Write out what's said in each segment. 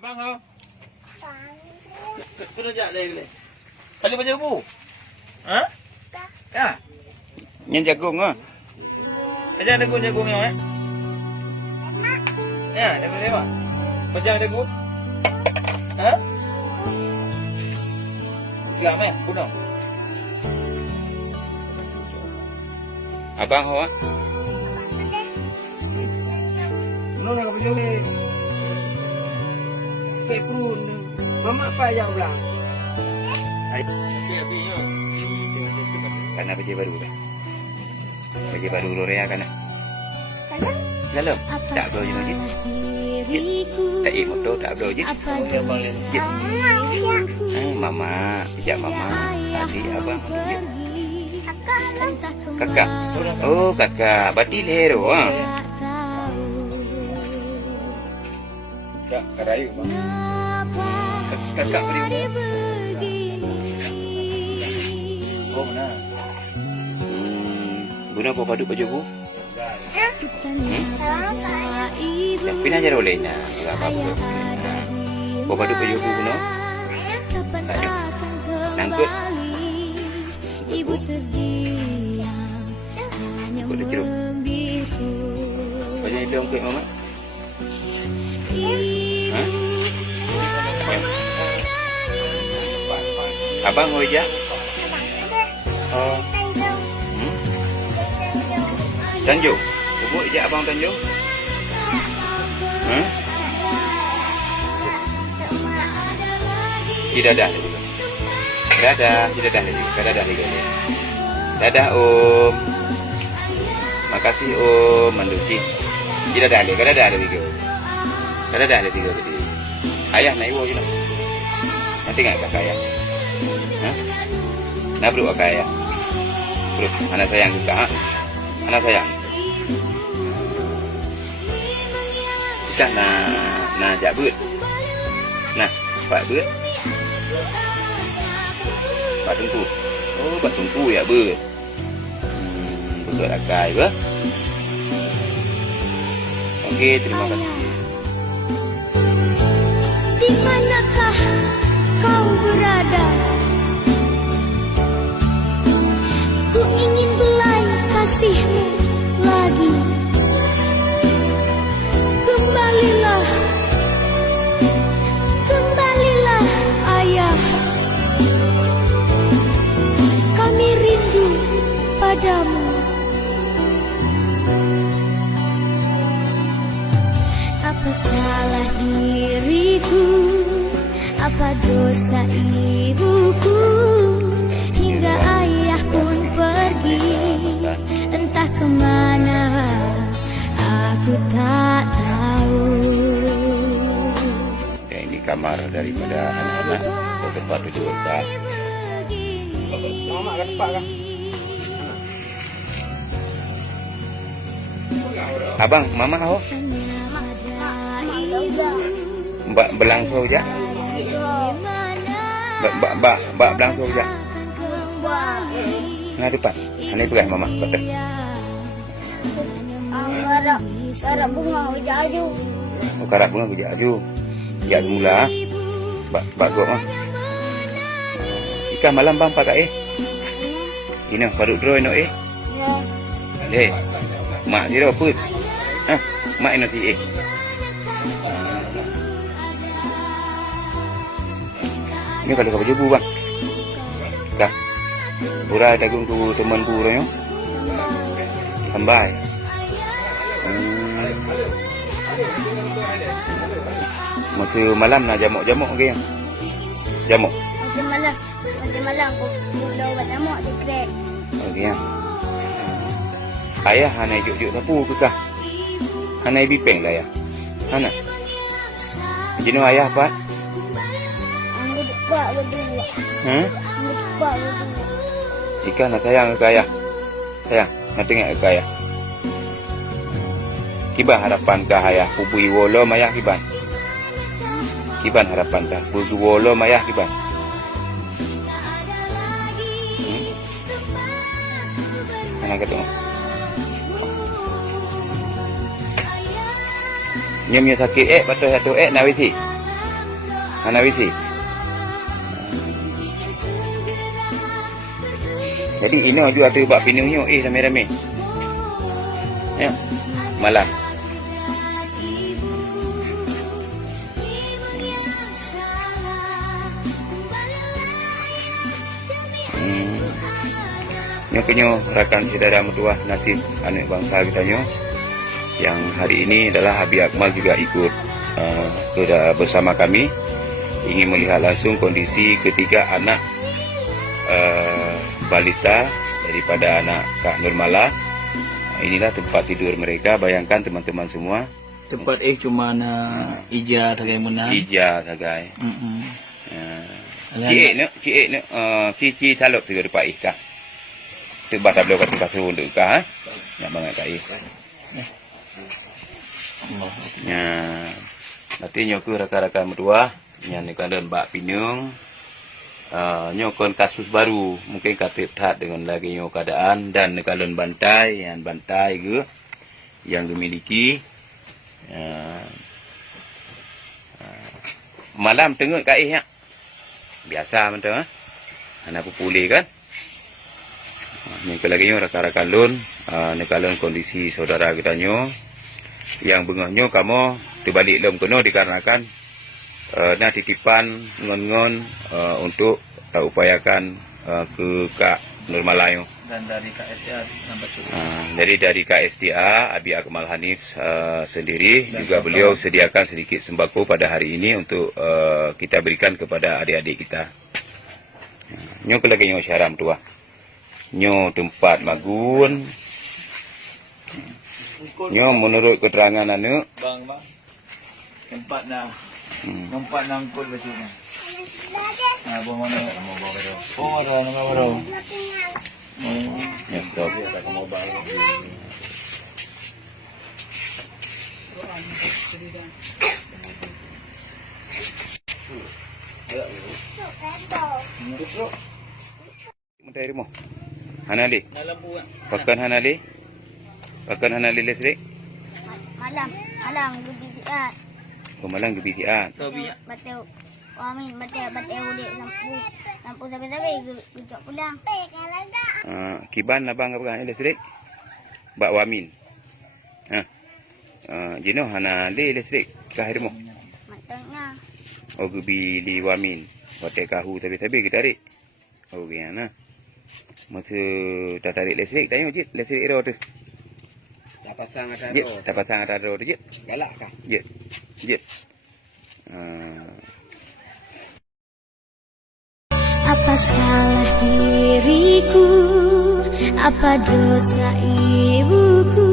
Abang ha? Kena jak le. Kali baju bu. Ha? Ya. Nyen jagung ah. Aja jagung ya. Ya, dah lewat. Pejang jagung. Ha? Gelap bunuh. Abang ho. Nó là cái gì? Cái prun, mama apa yang ulang? Karena baju baru dah. Baju baru Lorea kan? Lalu, tak boleh je. Tak ikut motor, tak boleh je. Mama, pijak mama. Adik abang dia. Kakak. Oh, kakak. Berarti hero ah. Kak Rayu bang. Kakak beri. Oh mana? Guna apa padu baju bu? Tapi nak jadi boleh nak. Enggak apa-apa. Apa padu baju bu guna? Nangkut. Ibu terdiam. Hanya banyak hidung ke mama? Abang hoja? Oh. Tanjung. Bubuk je abang Tanjung. Tidak dah. Dadah, tidak dah lagi. Dadah lagi. Dadah Om. Makasih Om Manduki. Tidak dah lagi. Dadah lagi. Dadah dah lagi. Ayah naik wo je nak. Nanti enggak kakak ayah. Nak bro kakak ayah. Bro, anak sayang juga. Anak sayang. Kita nak jak beut. Nah, pak beut. Pak tungku. Oh, pak tungku ya beut. Betul akai ke? Okey, terima kasih. Di manakah kau berada? Ku ingin belai kasihmu lagi. Kembalilah, kembalilah ayah. Kami rindu padamu. Apa salah diriku? Apa dosa ibuku? Hingga ayah pun pergi, entah kemana, aku tak tahu. Ya, ini kamar daripada anak-anak ke tempat tujuh besar. Mama kat tempat kan? Abang, mama ho? Mbak belangsau je. Mbak belangsau je. Nah depan. Ini pegang mama. Betul. Karak bunga hujak aju. Oh, karak bunga hujak aju. Ya mula. Mbak gua mah. Ikan malam bang pakai Ini paduk draw no Ya. Mak dia apa? Mak ini si Ini kalau kau baju bang. Dah. Urai dagung tu teman tu orang yo. Sampai. Masa malam nak jamuk-jamuk ke? Jamuk. Masa malam aku dah buat jamuk di krek. Okey ya. Ayah hanai juk-juk sapu ke kah? Hanai bipeng lah ya. Hana. Jino ayah apa? Buat berdua. Buat berdua. Ikan nak sayang ke ayah? Sayang, nak tengok ke ayah? Kiban harapan ke ayah? Pubui wolo mayah kiban? Kiban harapan ke? Pubui wolo mayah kiban? Anak ketemu. Nyum sakit betul satu nak wisi. Hana wisi. Jadi ini juga tu buat pinuhnya rame-rame. Ya. Malam. Nyo kenyo rakan saudara mertua nasib anak bangsa kita nyo yang hari ini adalah Habib Akmal juga ikut bersama kami ingin melihat langsung kondisi ketiga anak balita daripada anak Kak Nurmala. Inilah tempat tidur mereka. Bayangkan teman-teman semua. Tempat cuma na ija tagai menang. Ija tagai. Cik nak cici calok tu depan ikan. Tu batas belakang tu kasut untuk ikan. Nak bangat kat ikan. Ya. Nanti nyoku rakan-rakan mertua yang ni kan bak pinung. Nyokon kasus baru mungkin katip tat dengan lagi nyok keadaan dan nekalon bantai yang bantai ke yang dimiliki malam tengok kat ya biasa betul anak populeh kan ni lagi nyok rakan-rakan lon nekalon kondisi saudara kita nyok yang bengahnya kamu terbalik lom kono dikarenakan nak titipan ngon-ngon untuk upayakan ke Kak Nurmala Dan dari KSDA dari KSDA Habib Akmal Hanif sendiri dan juga beliau sediakan sedikit sembako pada hari ini untuk kita berikan kepada adik-adik kita. Nyo lagi nyo syaram tua. Nyo tempat magun. Nyo menurut keterangan anak bang tempat na nampak nangkut baju-nya. Bawa mana? Oh, ada nama baru. Ya, betul. Ada kamu baru. Menteri rumah. Hanali. Pakan Hanali. Pakan Hanali listrik. Malam gebisian. Malang gebisian. Batal Amin batal ulit lampu sampai gujok pulang. Kiban abang apa listrik? Bak wamin. Jino hana li listrik kahir mo. Matangnya. Oh gebi li wamin. Watai kahu tapi kita tarik. Oh gimana? Masa tak tarik listrik tanya jit listrik ero tu. Tak pasang ada Jit, tak pasang ada ero tu jit. Galak kah? Jit. Apa salah diriku, apa dosa ibuku,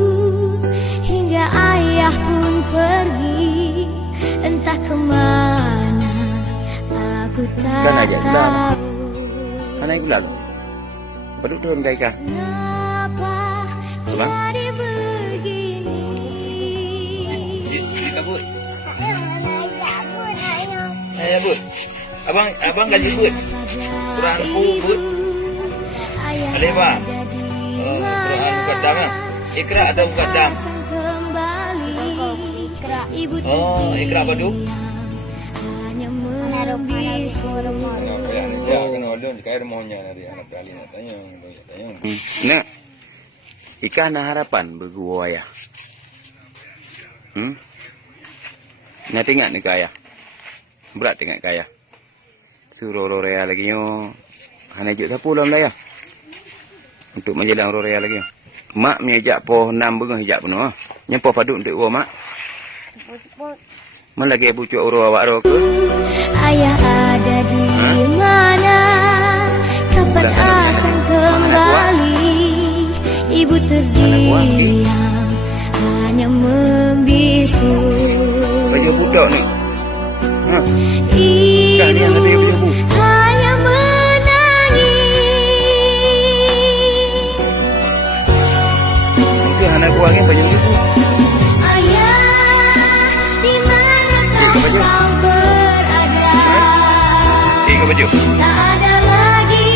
hingga ayah pun pergi, entah kemana, aku tak tahu. Mana yang pulang? Baduk turun kaya. Kenapa jadi begini? Kabut. Ayah but. Abang gaji but. Quran but. Ada apa? Quran mukaddam kan? Ikra ada mukaddam. Oh, ikra badu. Nak ikan harapan bergua ya. Nak tengok ni kaya. Berat tengok kaya. Suruh Rorea lagi nyo. Hana juk sapu dalam layar. Untuk menjelang Rorea lagi. Mak miajak po 6 bengah hijak penuh. Nyempoh paduk untuk uang mak. Mana lagi bucuk urut awak ro ke? Ayah ada di mana? Kapan akan kembali? Ibu terdiam, hanya membisu. Baju budak ni. Ibu hanya menangis. Mungkin anak kuangin baju ibu. Ayah, di manakah kau berada? Tiga baju. Tak ada lagi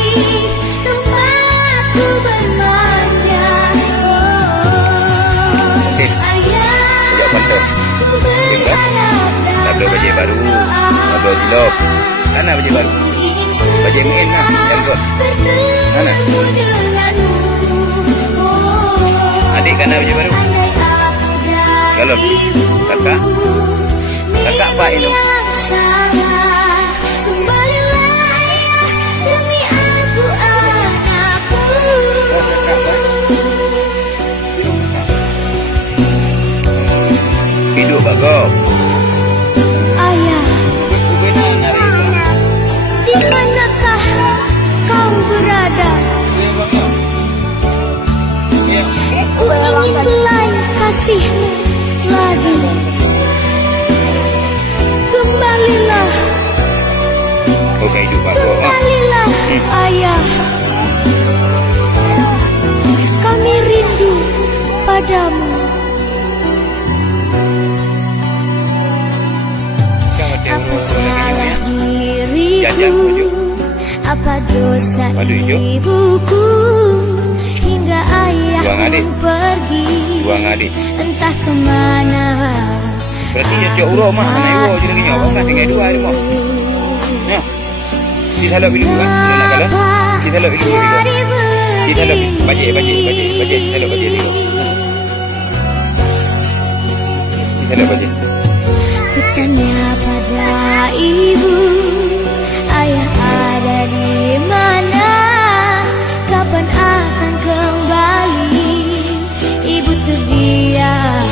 tempatku bermanja. Okey. Ayah, Sejak pantai. ku berharap Tak ada baju baru. Ada Belum. Mana baju baru? Baju yang in lah, janggut. Mana? Adik kan baju baru? Kalau kakak? Kakak apa ini? Hidup bagus. Ayah, di manakah kau berada? Ku ingin belai kasihmu lagi. Kembalilah, Oke, hidup bagus. kembalilah ayah. Kami rindu padamu. Apa salah diriku? Apa dosa ibuku? Hingga ayah pun pergi entah kemana. Berarti ya cok urut mah kena iwo je lagi ni orang dah tinggal dua hari mah. Ya. Kita lalu bilu kan? Nak kalau? Kita lalu bilu bilu. Kita lalu bajet kita lalu bajet dia. Kita lalu bajet. Kutanya pada ibu, ayah ada di mana? Kapan akan kembali? Ibu terdiam